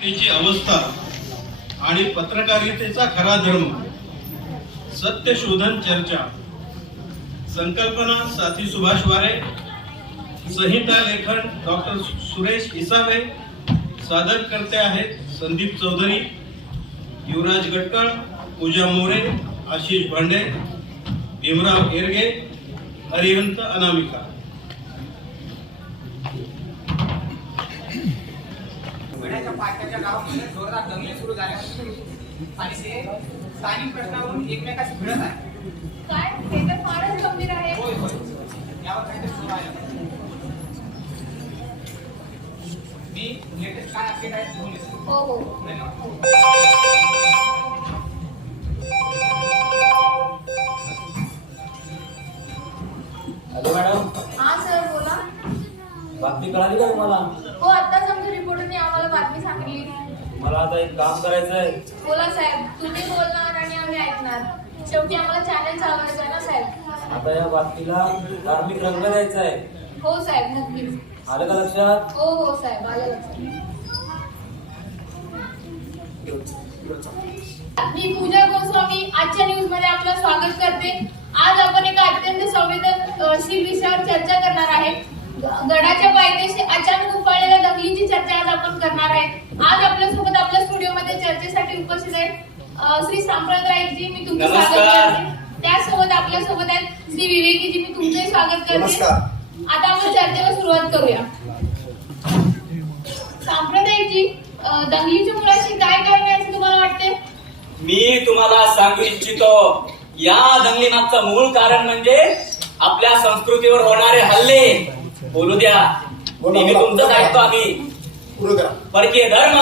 ची अवस्था आणि पत्रकारितेचा खरा धर्म सत्यशोधन चर्चा संकल्पना साथी सुभाष वारे संहिता लेखन डॉक्टर सुरेश इसावे सादर करते आहेत संदीप चौधरी युवराज गटकळ पूजा मोरे आशिष भांडे भीमराव एरगे हरिहंत अनामिका. पुण्याच्या पाट्याच्या गावामध्ये जोरदार दंगली सुरू आणि ते स्थानिक प्रश्नावरून एकमेकाशी भिडत आहे काय? हे तर फारच गंभीर आहे. होय होय. यावर काहीतरी सुरू आहे. मी लेटेस्ट काय अपडेट आहे ते घेऊन येतो हो हो. धन्यवाद. Hello madam. हा सर बोला. बातमी कळाली का तुम्हाला हो आत्ताच आमच्या रिपोर्टरने आम्हाला बातमी सांगितली. मला आता एक काम करायचं आहे बोला साहेब तुम्ही बोलणार आणि आम्ही ऐकणार. शेवटी आम्हाला चॅनल चालवायचं आहे ना साहेब? आता या बातमीला धार्मिक रंग द्यायचा आहे हो साहेब नक्कीच आलं का लक्षात? हो हो साहेब आलं लक्षात. मी पूजा गोस्वामी आजच्या न्यूजमध्ये आपलं स्वागत करते. आज आपण एका अत्यंत संवेदनशील विषयावर चर्चा करणार आहे ग- गडाच्या पायथ्याशी अचानक उफाळलेल्या दंगलीची चर्चा आज आपण करणार आहे आज आपल्यासोबत आपल्या स्टुडिओमध्ये चर्चेसाठी उपस्थित आहेत अ, श्री सांप्रदायिकजी मी तुमचं स्वागत. करते त्यासोबत आपल्यासोबत आहेत श्री विवेकीजी मी तुमचंही स्वागत करते. आता आपण चर्चेला सुरुवात करूया. सांप्रदायिकजी दंगलीच्या मुळाशी काय असं तुम्हाला वाटते मी तुम्हाला सांगू इच्छितो या दंगलीमागचं मूळ कारण म्हणजे आपल्या संस्कृतीवर होणारे हल्ले. बोलू द्या. नेहमी बोला. तुमचंच ऐकतो आम्ही. परकीय धर्म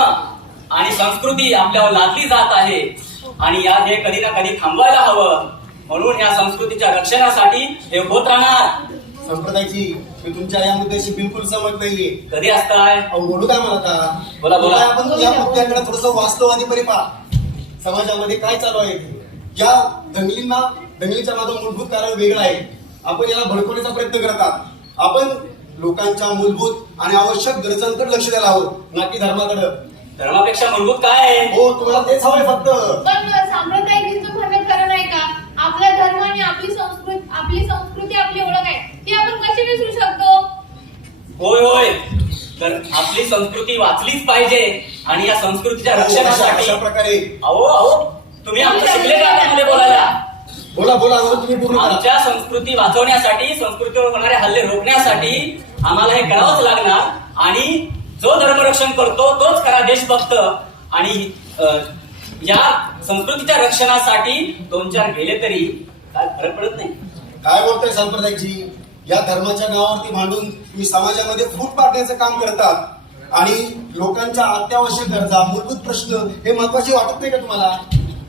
आणि संस्कृती आपल्यावर लादली जात आहे. आणि या हे कधी ना कधी थांबवायला हवं. म्हणून या संस्कृतीच्या रक्षणासाठी हे होत राहणार. संप्रदायाची मी तुमच्या या मुद्द्याशी बिलकुल सहमत नाहीये. कधी असताय? अहो बोलू काय मला आता? बोला, बोला. काय आपण या मुद्द्याकडे थोडस वास्तववादी परी पहा समाजामध्ये काय चालू आहे? ते. या दंगलींना दंगलीच्या मागे मूलभूत कारण वेगळं आहे. आपण याला भडकवण्याचा प्रयत्न करतात आपण लोकांच्या मूलभूत आणि आवश्यक गरजांकडे लक्ष द्यायला हवं. ना की धर्माकडे. धर्मापेक्षा मूलभूत काय आहे? हो तुम्हाला तेच हवंय फक्त. पण सांप्रदायिकचं म्हणणं खरं नाही का आपला धर्म आणि आपली संस्कृती आपली संस्कृती आपली ओळख आहे ती आपण कशी विसरू शकतो होय होय तर आपली संस्कृती वाचलीच पाहिजे आणि या संस्कृतीच्या रक्षणासाठी अशा प्रकारे अहो अहो तुम्ही आमचं शिकले का आता मध्ये बोलायला? बोला बोला अगोदर तुम्ही पूर्ण करा. आमच्या संस्कृती वाचवण्यासाठी संस्कृतीवर होणारे हल्ले रोखण्यासाठी आम्हाला हे करावंच लागणार आणि जो धर्मरक्षण करतो तोच खरा देशभक्त. आणि अं, या संस्कृतीच्या रक्षणासाठी दोन चार गेले तरी काय फरक पडत नाही. काय बोलताय संप्रदायाची? या धर्माच्या नावावरती भांडून तुम्ही समाजामध्ये फूट पाडण्याचं काम करतात. आणि लोकांच्या अत्यावश्यक गरजा मूलभूत प्रश्न हे महत्त्वाचे वाटत नाही का तुम्हाला?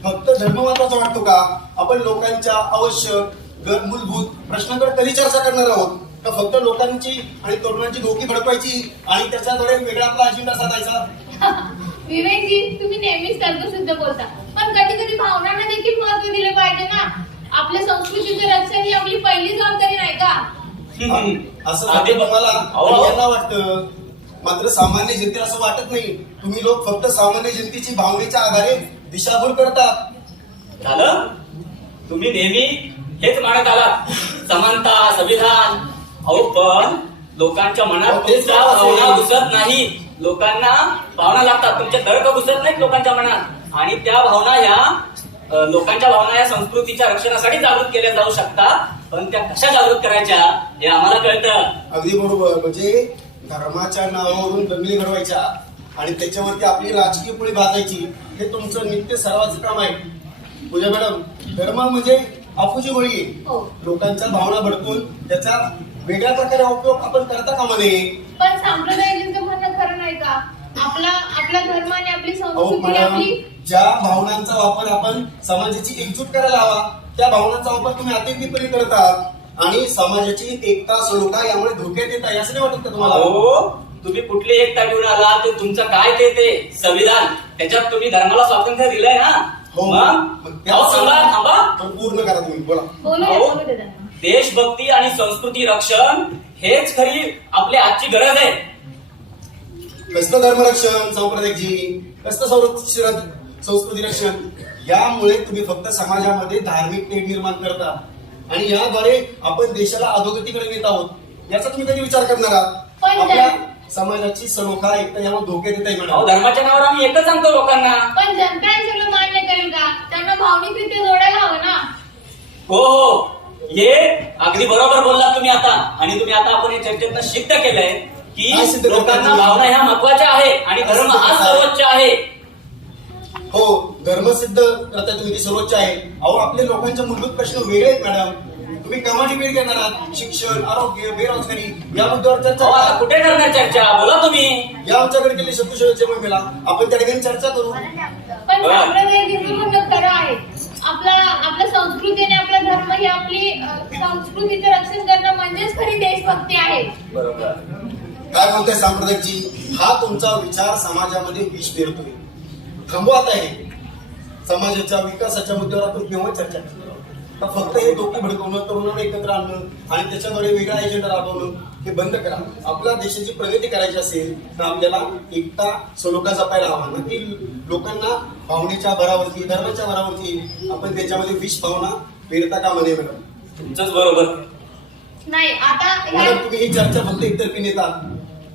फक्त धर्म महत्त्वाचा वाटतो का? आपण लोकांच्या आवश्यक मूलभूत प्रश्नांकडे कधी चर्चा करणार आहोत? का फक्त लोकांची आणि तरुणांची डोकी भडकवायची आणि त्याच्याद्वारे वेगळा आपला अजेंडा साधायचा? विवेकजी तुम्ही नेहमीच तर्कशुद्ध बोलता. पण कधी कधी भावनांना देखील महत्त्व दिले पाहिजे ना? आपल्या संस्कृतीचे रक्षण ही आपली पहिली जबाबदारी नाही का? असं तुम्हाला? वाटतं? मात्र सामान्य जनतेला असं वाटत नाही. तुम्ही लोक फक्त सामान्य जनतेची भावनेच्या आधारे दिशाभूल करतात. झालं? तुम्ही नेहमी हेच मानत आलात. समानता संविधान. अहो पण लोकांच्या मनात तुमच्या असेल. भावना घुसत नाही. लोकांना भावना लागतात. तुमचे तर्क घुसत नाहीत लोकांच्या मनात. आणि त्या भावना ह्या अ, लोकांच्या भावना या संस्कृतीच्या रक्षणासाठी जागृत केल्या जाऊ शकतात. पण त्या कशा जागृत करायच्या हे आम्हाला कळतं. अगदी बरोबर. म्हणजे धर्माच्या नावावरून दंगली घडवायच्या आणि त्याच्यावरती आपली राजकीय पोळी भाजायची हे तुमचं नित्य सर्वांचं काम आहे. पूजा मॅडम धर्म म्हणजे आपुजी आहे. हो. लोकांच्या भावना भडकून त्याचा वेगळ्या प्रकारे उपयोग आपण करता कामा नये. पण सांप्रदायिकचं म्हणणं खरं नाही का? आपला आपला धर्म आणि आपली अहो संस्कृती मॅडम आपली ज्या भावनांचा वापर आपण समाजाची एकजूट करायला हवा त्या भावनांचा वापर तुम्ही अतिथीपणे करतात आणि समाजाची एकता सुरक्षा यामुळे धोक्यात येत आहे असं नाही वाटत का तुम्हाला? हो तुम्ही कुठली एकता घेऊन आला ते तुमचं काय ते ते संविधान त्याच्यात तुम्ही धर्माला स्वातंत्र्य दिलंय ना? हो मग? मग त्या अहो, थांबा थांबा. तर पूर्ण करा तुम्ही बोला. त्यांना. देशभक्ती आणि संस्कृती रक्षण हेच खरी आपली आजची गरज आहे. कसलं धर्मरक्षण सांप्रदायिकजी कसलं संरक्षण संस्कृती रक्षण यामुळे तुम्ही फक्त समाजामध्ये धार्मिक तेढ निर्माण करता. आणि याद्वारे आपण देशाला अधोगतीकडे नेत आहोत. याचा तुम्ही कधी विचार करणार आहात? आपल्या समाजाची सलोखा एकता यावर धोक्यात येत आहे अहो मॅडम धर्माच्या नावावर आम्ही एकच सांगतो लोकांना. पण जनता हे सगळं मान्य करेल का? त्यांना भावनिकरित्या जोडायला हवं ना. हो हो. हे अगदी बरोबर बोललात तुम्ही आता. आणि तुम्ही आता आपण या चर्चेतनं सिद्ध केलंय की काय सिद्ध करताय लोकांना तुम्ही? भावना ह्या महत्त्वाच्या आहे आणि धर्म हा? सर्वोच्च आहे. हो. धर्मसिद्ध करता तुम्ही ते सर्वोच्च आहे. अहो आपले लोकांचे मूलभूत प्रश्न वेगळे आहेत मॅडम. तुम्ही कमाटी वेळ घेणार आहात शिक्षण आरोग्य बेरोजगारी या मुद्द्यावर चर्चा आता करा. कुठे करणार चर्चा? बोला तुम्ही. या आमच्याकडे केली शत्रुशेवेच्या मोहिमेला. आपण त्या ठिकाणी चर्चा करू. पण हिंदू खरं आहे. आपला आपल्या संस्कृती आणि आपला धर्म ही आपली अ, संस्कृतीचं रक्षण करणं म्हणजेच खरी देशभक्ती आहे. बरोबर. काय बोलताय सांप्रदायिकची हा तुमचा विचार समाजामध्ये विष पेरतोय. थांबवा आता हे समाजाच्या विकासाच्या मुद्द्यावर आपण केव्हा चर्चा करतो का फक्त हे डोके भडकवणं तरुणांना एकत्र आणणं आणि त्याच्याद्वारे वेगळा एजेंडा राबवणं हे बंद करा. आपल्या देशाची प्रगती करायची असेल तर आपल्याला एकता सलोखा जपायला हवा. ना की लोकांना भावनेच्या भरावरती धर्माच्या भरावरती आपण त्याच्यामध्ये विष भावना पेरता कामा नये मॅडम. तुमचंच बरोबर. नाही आता तुम्ही ही चर्चा फक्त एकतर्फी नेता.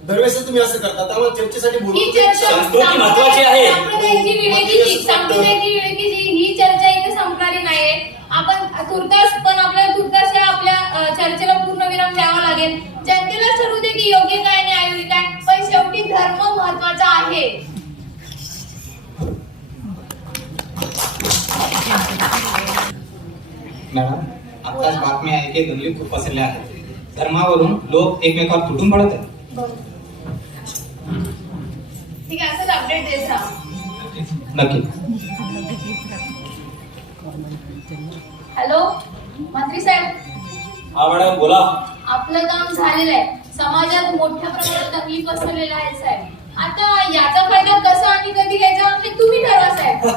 दरवेळेस तुम्ही असं करता. त्यामुळे चर्चेसाठी ही संस्कृती महत्त्वाची आहे. सांप्रदायिकची विवेकीची सांप्रदायिकची विवेकीची ही चर्चा इथे संपणारी नाहीये. आपण तुर्तास पण आपल्याला तुर्तास या आपल्या चर्चेला पूर्णविराम द्यावा लागेल. जनतेला ठरवू दे की योग्य काय आणि अयोग्य काय. पण शेवटी धर्म महत्त्वाचा आहे. मॅडम आताच बातमी आहे की दंगली खूप पसरल्या आहेत. धर्मावरून लोक एकमेकावर तुटून पडत आहेत. ठीक आहे असंच अपडेट देत राहा नक्की. हॅलो मंत्री साहेब. हा मॅडम बोला. आपलं काम झालेलं आहे. समाजात मोठ्या प्रमाणात दंगली पसरलेल्या आहेत साहेब. आता याचा फायदा कसा आणि कधी घ्यायचा हे तुम्ही ठरवा साहेब.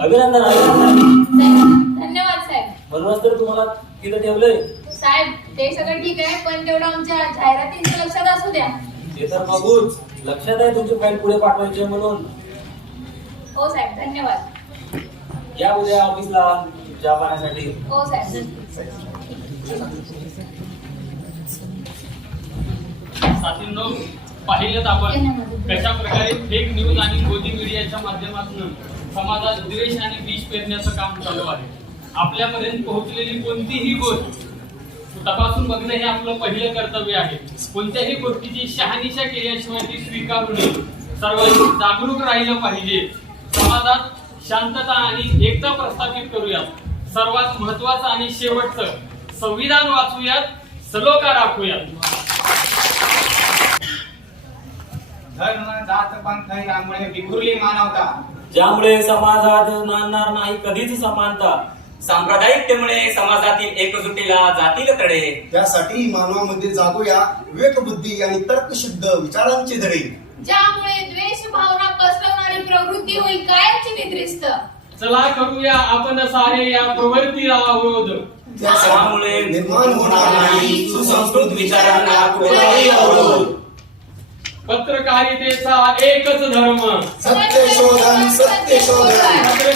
अभिनंदन अभिनंदन. धन्य- धन्यवाद साहेब. म्हणूनच तर तुम्हाला तिथं ठेवलंय. साहेब ते सगळं ठीक आहे पण तेवढं आमच्या जाहिरातींचं लक्षात असू द्या. ते तर बघूच. लक्षात आहे तुमची फाईल पुढे पाठवायची आहे म्हणून? हो साहेब धन्यवाद. या उद्या ऑफिसला चहा पाण्यासाठी. हो साहेब. साथींनो पाहिलं आपण कशा प्रकारे फेक न्यूज आणि मोदी मीडियाच्या माध्यमातून समाजात द्वेष आणि विष पेरण्याचं काम चालू आहे. आपल्यापर्यंत पोहोचलेली कोणतीही गोष्ट तपासून बघणं हे आपलं पहिलं कर्तव्य आहे. कोणत्याही गोष्टीची शहानिशा केल्याशिवाय ती स्वीकारू नये. सर्वांनी जागरूक राहिलं पाहिजे. समाजात शांतता आणि एकता प्रस्थापित करूयात. सर्वात महत्वाचं आणि शेवटचं संविधान वाचूयात सलोखा राखूयात. धर्म जात पंथ यामुळे विखुरली मानवता. ज्यामुळे समाजात नांदणार नाही कधीच समानता. सांप्रदायिकतेमुळे समाजातील एकजुटीला जातील तडे. त्यासाठी मानवामध्ये जागूया विवेकबुद्धी आणि तर्कशुद्ध विचारांचे धडे. ज्यामुळे द्वेष भावना पसरवणारी प्रवृत्ती होईल कायमची निद्रिस्त. चला करूया आपण सारे या प्रवृत्तीला अवरोध त्यामुळे निर्माण होणार नाही सुसंस्कृत विचारांना कुठलाही अवरोध. पत्रकारितेचा एकच धर्म. सत्य शोधन. सत्य शोधन.